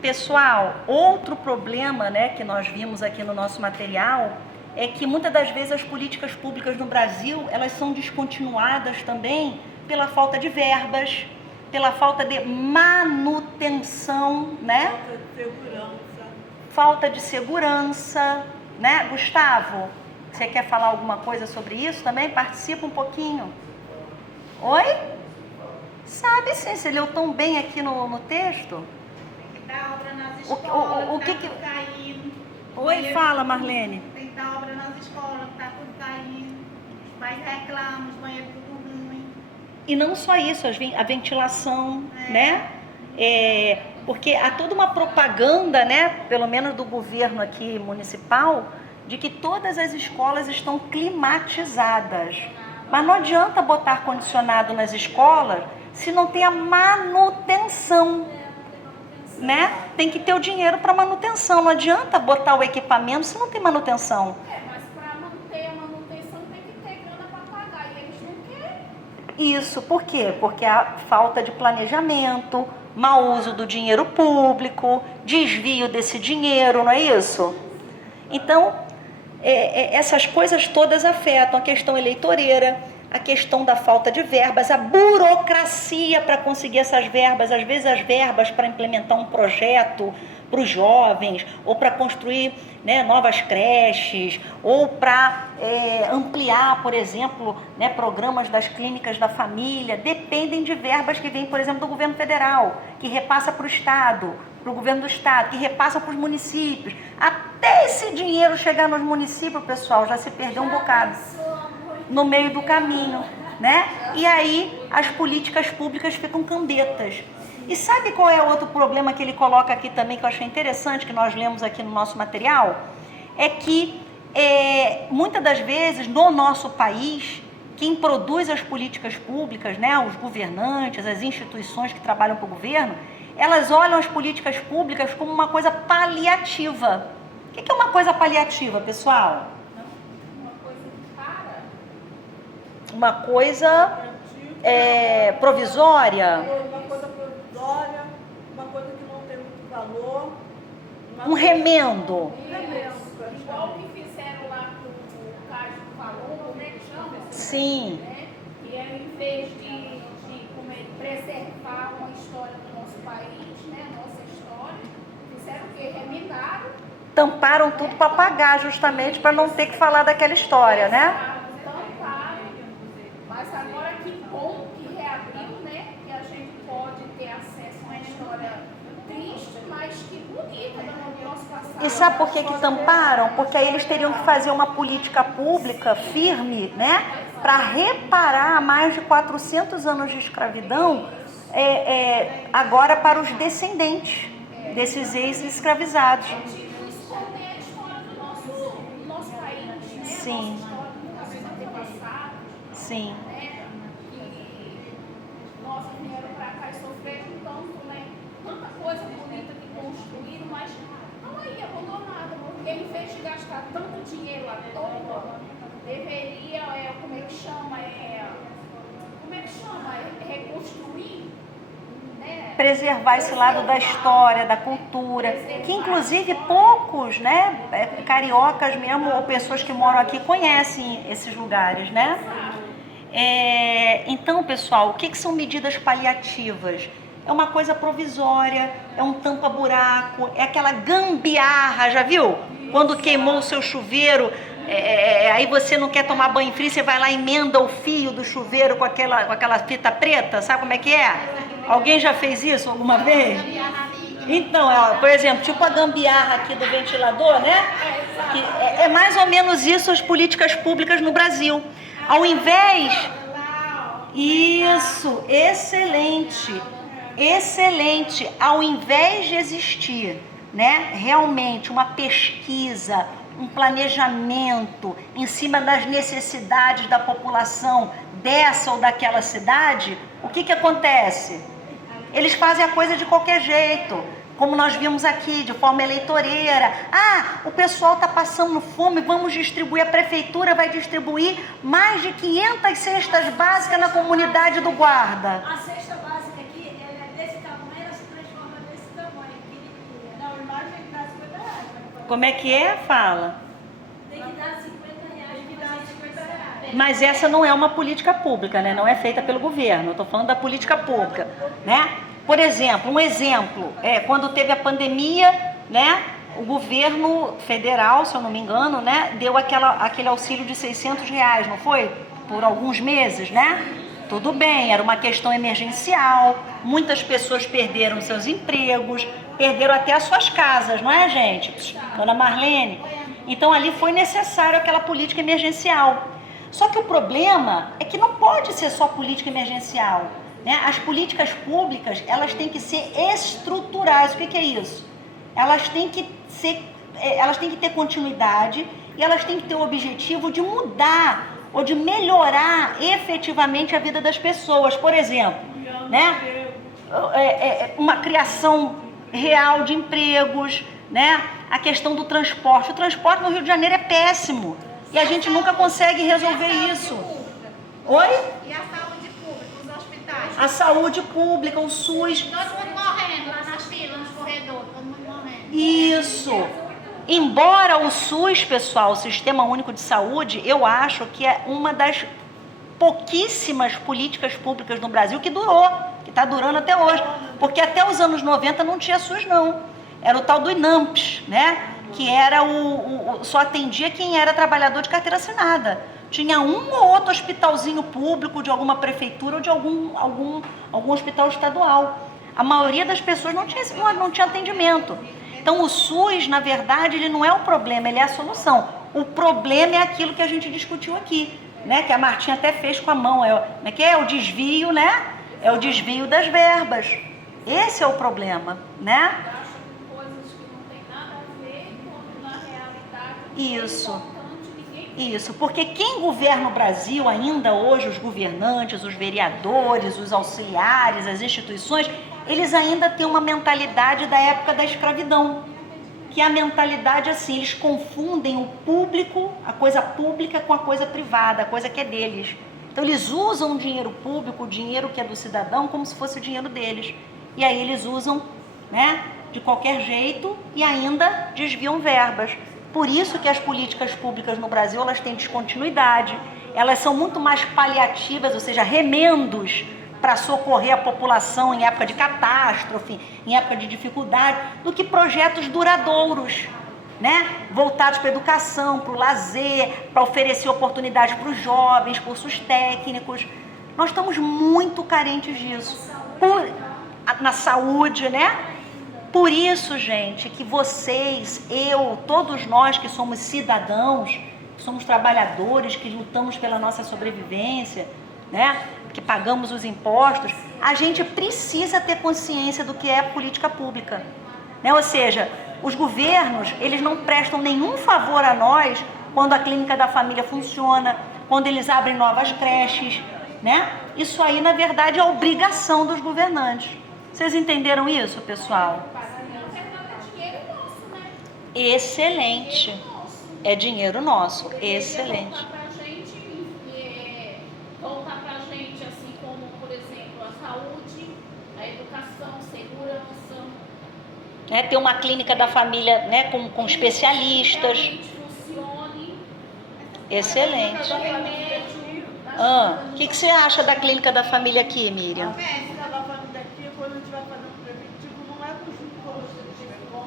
Pessoal, outro problema, né, que nós vimos aqui no nosso material é que muitas das vezes as políticas públicas no Brasil, elas são descontinuadas também pela falta de verbas, pela falta de manutenção, né? Falta de segurança. Falta de segurança, né? Gustavo, você quer falar alguma coisa sobre isso também? Participa um pouquinho. Oi? Sabe sim, você leu tão bem aqui no texto? Tem que dar obra nas escolas, o que tá que... tudo caindo. Oi, fala, Marlene. Tem que dar obra nas escolas, tá tudo caindo. Os pais reclamam, os banheiros tudo ruim. E não só isso, a ventilação, né? Porque há toda uma propaganda, né, pelo menos do governo aqui municipal, de que todas as escolas estão climatizadas. Mas não adianta botar ar-condicionado nas escolas se não tem a manutenção, né? Tem que ter o dinheiro para manutenção. Não adianta botar o equipamento se não tem manutenção. Mas para manter a manutenção tem que ter grana para pagar e eles não querem. Isso, por quê? Porque a falta de planejamento, mau uso do dinheiro público, desvio desse dinheiro, não é isso? Então, essas coisas todas afetam a questão eleitoreira, a questão da falta de verbas, a burocracia para conseguir essas verbas, às vezes as verbas para implementar um projeto para os jovens, ou para construir, né, novas creches, ou para ampliar, por exemplo, né, programas das clínicas da família, dependem de verbas que vêm, por exemplo, do governo federal, que repassa para o Estado, para o governo do Estado, que repassa para os municípios. Até esse dinheiro chegar nos municípios, pessoal, já se perdeu um bocado no meio do caminho, né? E aí as políticas públicas ficam cambetas. E sabe qual é o outro problema que ele coloca aqui também, que eu achei interessante, que nós lemos aqui no nosso material? É que, muitas das vezes, no nosso país, quem produz as políticas públicas, né, os governantes, as instituições que trabalham para o governo, elas olham as políticas públicas como uma coisa paliativa. O que é uma coisa paliativa, pessoal? Uma coisa provisória. Uma coisa provisória, uma coisa que não tem muito valor. Um remendo. Igual que fizeram lá com o Cássio falou, como é que chama? Sim. Né? Que é, em vez de preservar uma história do nosso país, né? Nossa história, fizeram o quê? Remendaram. Tamparam tudo para pagar, justamente para não ter que falar daquela história, né? Mas agora que bom que reabriu, né? Que a gente pode ter acesso a uma história triste, mas que bonita do nosso passado. E sabe por que tamparam? Porque aí eles teriam que fazer uma política pública firme, né? Para reparar mais de 400 anos de escravidão, agora para os descendentes desses ex-escravizados. Esconder a história do nosso país, né? Sim. Sim. Nossa, vieram para cá e sofreram tanto, né? Tanta coisa bonita que construíram, mas não aí, abandonada, porque em vez de gastar tanto dinheiro à toa, deveria, como é que chama? Reconstruir, né? Preservar esse lado da história, da cultura, que inclusive poucos, né, cariocas mesmo, ou pessoas que moram aqui conhecem esses lugares, né? Então, pessoal, o que são medidas paliativas? É uma coisa provisória, é um tampa-buraco, é aquela gambiarra, já viu? Quando queimou o seu chuveiro, aí você não quer tomar banho frio, você vai lá e emenda o fio do chuveiro com aquela fita preta, sabe como é que é? Alguém já fez isso alguma vez? Então, por exemplo, tipo a gambiarra aqui do ventilador, né? Que é mais ou menos isso as políticas públicas no Brasil. Ao invés... Isso, excelente, excelente. Ao invés de existir, né, realmente uma pesquisa, um planejamento em cima das necessidades da população dessa ou daquela cidade, o que acontece? Eles fazem a coisa de qualquer jeito, como nós vimos aqui, de forma eleitoreira. O pessoal está passando fome, vamos distribuir, a prefeitura vai distribuir mais de 500 cestas básicas na comunidade do Guarda. A cesta básica aqui, ela é desse tamanho, ela se transforma nesse tamanho, pequenininho. Como é que é? Fala. Tem que dar 50 reais. Tem que dar 50 reais. Mas essa não é uma política pública, né? Não é feita pelo governo. Eu estou falando da política pública, né? Por exemplo, quando teve a pandemia, né? O governo federal, se eu não me engano, né? Deu aquele auxílio de 600 reais, não foi? Por alguns meses, né? Tudo bem, era uma questão emergencial. Muitas pessoas perderam seus empregos, perderam até as suas casas, não é, gente? Dona Marlene? Então ali foi necessário aquela política emergencial. Só que o problema é que não pode ser só política emergencial, né? As políticas públicas, elas têm que ser estruturais. O que é isso? Elas têm que ter continuidade e elas têm que ter o objetivo de mudar ou de melhorar efetivamente a vida das pessoas. Por exemplo, né? Uma criação real de empregos, né? A questão do transporte. O transporte no Rio de Janeiro é péssimo e a gente nunca consegue resolver isso. Oi? E a saúde pública, os hospitais? A saúde pública, o SUS. Todo mundo morrendo lá nas filas, nos corredores, todo mundo morrendo. Isso. Embora o SUS, pessoal, o Sistema Único de Saúde, eu acho que é uma das pouquíssimas políticas públicas no Brasil que durou, que está durando até hoje. Porque até os anos 90 não tinha SUS, não. Era o tal do INAMPS, né? Que era só atendia quem era trabalhador de carteira assinada. Tinha um ou outro hospitalzinho público de alguma prefeitura ou de algum hospital estadual. A maioria das pessoas não tinha atendimento. Então o SUS, na verdade, ele não é o problema, ele é a solução. O problema é aquilo que a gente discutiu aqui, né? Que a Martinha até fez com a mão. É o desvio, né? É o desvio das verbas. Esse é o problema, né? Acha que coisas que não tem nada a ver, quando na realidade Isso. é importante, ninguém Isso, porque quem governa o Brasil ainda hoje, os governantes, os vereadores, os auxiliares, as instituições, eles ainda têm uma mentalidade da época da escravidão. Que é a mentalidade assim, eles confundem o público, a coisa pública com a coisa privada, a coisa que é deles. Então eles usam o dinheiro público, o dinheiro que é do cidadão, como se fosse o dinheiro deles. E aí eles usam, né, de qualquer jeito e ainda desviam verbas. Por isso que as políticas públicas no Brasil, elas têm descontinuidade. Elas são muito mais paliativas, ou seja, remendos para socorrer a população em época de catástrofe, em época de dificuldade, do que projetos duradouros, né? Voltados para a educação, para o lazer, para oferecer oportunidades para os jovens, cursos técnicos. Nós estamos muito carentes disso. Na saúde, né? Por isso, gente, que vocês, eu, todos nós que somos cidadãos, que somos trabalhadores, que lutamos pela nossa sobrevivência, né? Que pagamos os impostos, a gente precisa ter consciência do que é política pública, né? Ou seja, os governos, eles não prestam nenhum favor a nós quando a clínica da família funciona, quando eles abrem novas creches, né? Isso aí, na verdade, é obrigação dos governantes. Vocês entenderam isso, pessoal? é dinheiro nosso, né? Excelente. É dinheiro nosso. Excelente. Voltar pra gente, assim como, por exemplo, a saúde, a educação, segurança. Ter uma clínica da família, né, com especialistas. Funcione. Excelente. O que você acha da clínica da família aqui, Miriam? Estava falando daqui, quando a gente vai fazer um preventivo, não é com ginecologista, é com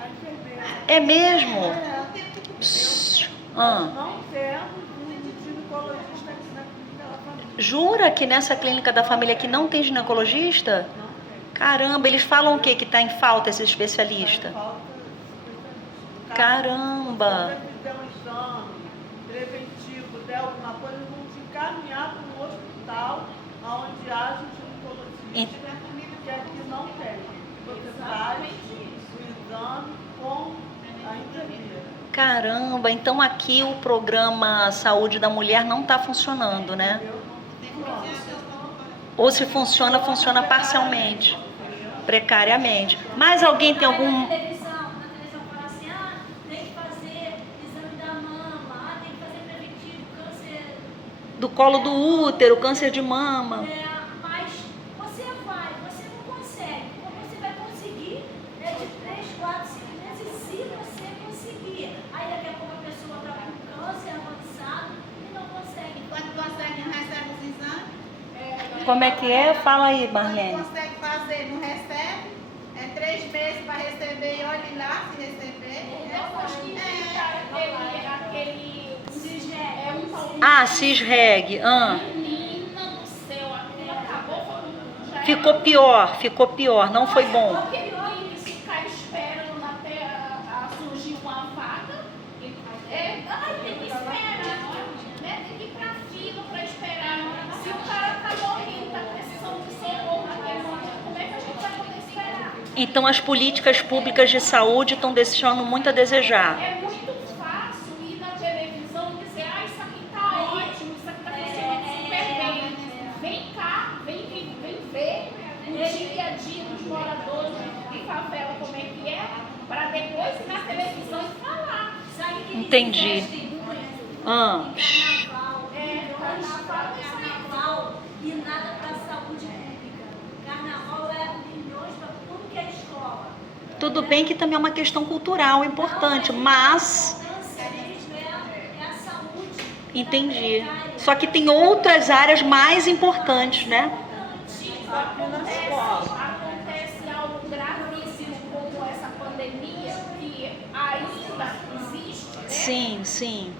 a enfermeira. É mesmo? Não temos um ginecologista aqui na clínica da família. Jura que nessa clínica da família aqui não tem ginecologista? Caramba, eles falam o quê? Que está em falta esse especialista? Caramba! Se fizer um exame preventivo, der alguma coisa, vão te encaminhar para um hospital onde haja um ginecologista, que aqui não tem. Você faz o exame com a enfermeira. Caramba, então aqui o programa Saúde da Mulher não está funcionando, né? Ou se funciona, funciona parcialmente, precariamente. Mas alguém tem algum... Na televisão fala assim, tem que fazer exame da mama, tem que fazer preventivo, câncer... Do colo do útero, câncer de mama. Mas você não consegue. Como você vai conseguir de 3, 4, 5 meses se você Como é que é? Fala aí, Marlene. Não consegue fazer, não recebe. É 3 meses para receber e olhe lá se receber. Depois que inventaram aquele é um tal de Ah, CISREG. menina do céu, aquilo acabou com já Ficou pior, não foi bom. aquele tem que ficar esperando até surgir uma vaga. Tem que esperar, né? Tem que ir pra fila para esperar. Se o cara tá morrendo, tá precisando de socorro naquele momento, como é que a gente vai poder esperar? Então as políticas públicas de saúde estão deixando muito a desejar. É muito fácil ir na televisão e dizer, isso aqui tá ótimo, isso aqui tá funcionando super bem. Vem cá, vem ver o dia a dia dos moradores de favela, como é que é, para depois ir na televisão e falar. Sabe que Entendi. eles investem muito Ah, em carnaval e nada para a saúde pública. Carnaval é milhões para tudo que é escola. tudo bem que também é uma questão cultural importante, mas A importância deles é a saúde. entendi. Só que tem outras áreas mais importantes, né? Aqui na escola. Acontece algo gravíssimo como essa pandemia, que ainda existe, né? Sim.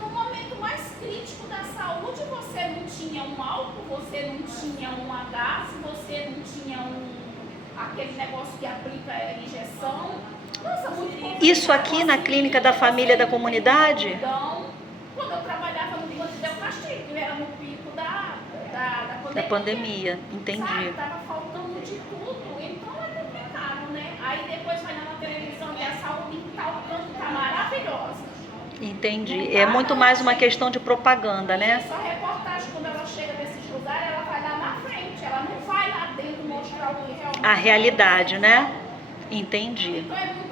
No momento mais crítico da saúde, você não tinha um álcool, você não tinha um gás, você não tinha aquele negócio que aplica a injeção. Nossa, muito complicado. Isso aqui na clínica da família da comunidade? Então, quando eu trabalhava no Plano de Del Castilho, que era no pico da Da pandemia, sabe? entendi. Tava faltando de tudo, então é complicado, né? Aí depois vai na televisão e a saúde em tal canto tá maravilhosa. Entendi. É muito mais uma questão de propaganda, né? Essa reportagem, quando ela chega nesses lugares, ela vai lá na frente, ela não vai lá dentro mostrar o que realmente A realidade, né? Entendi. Então é muito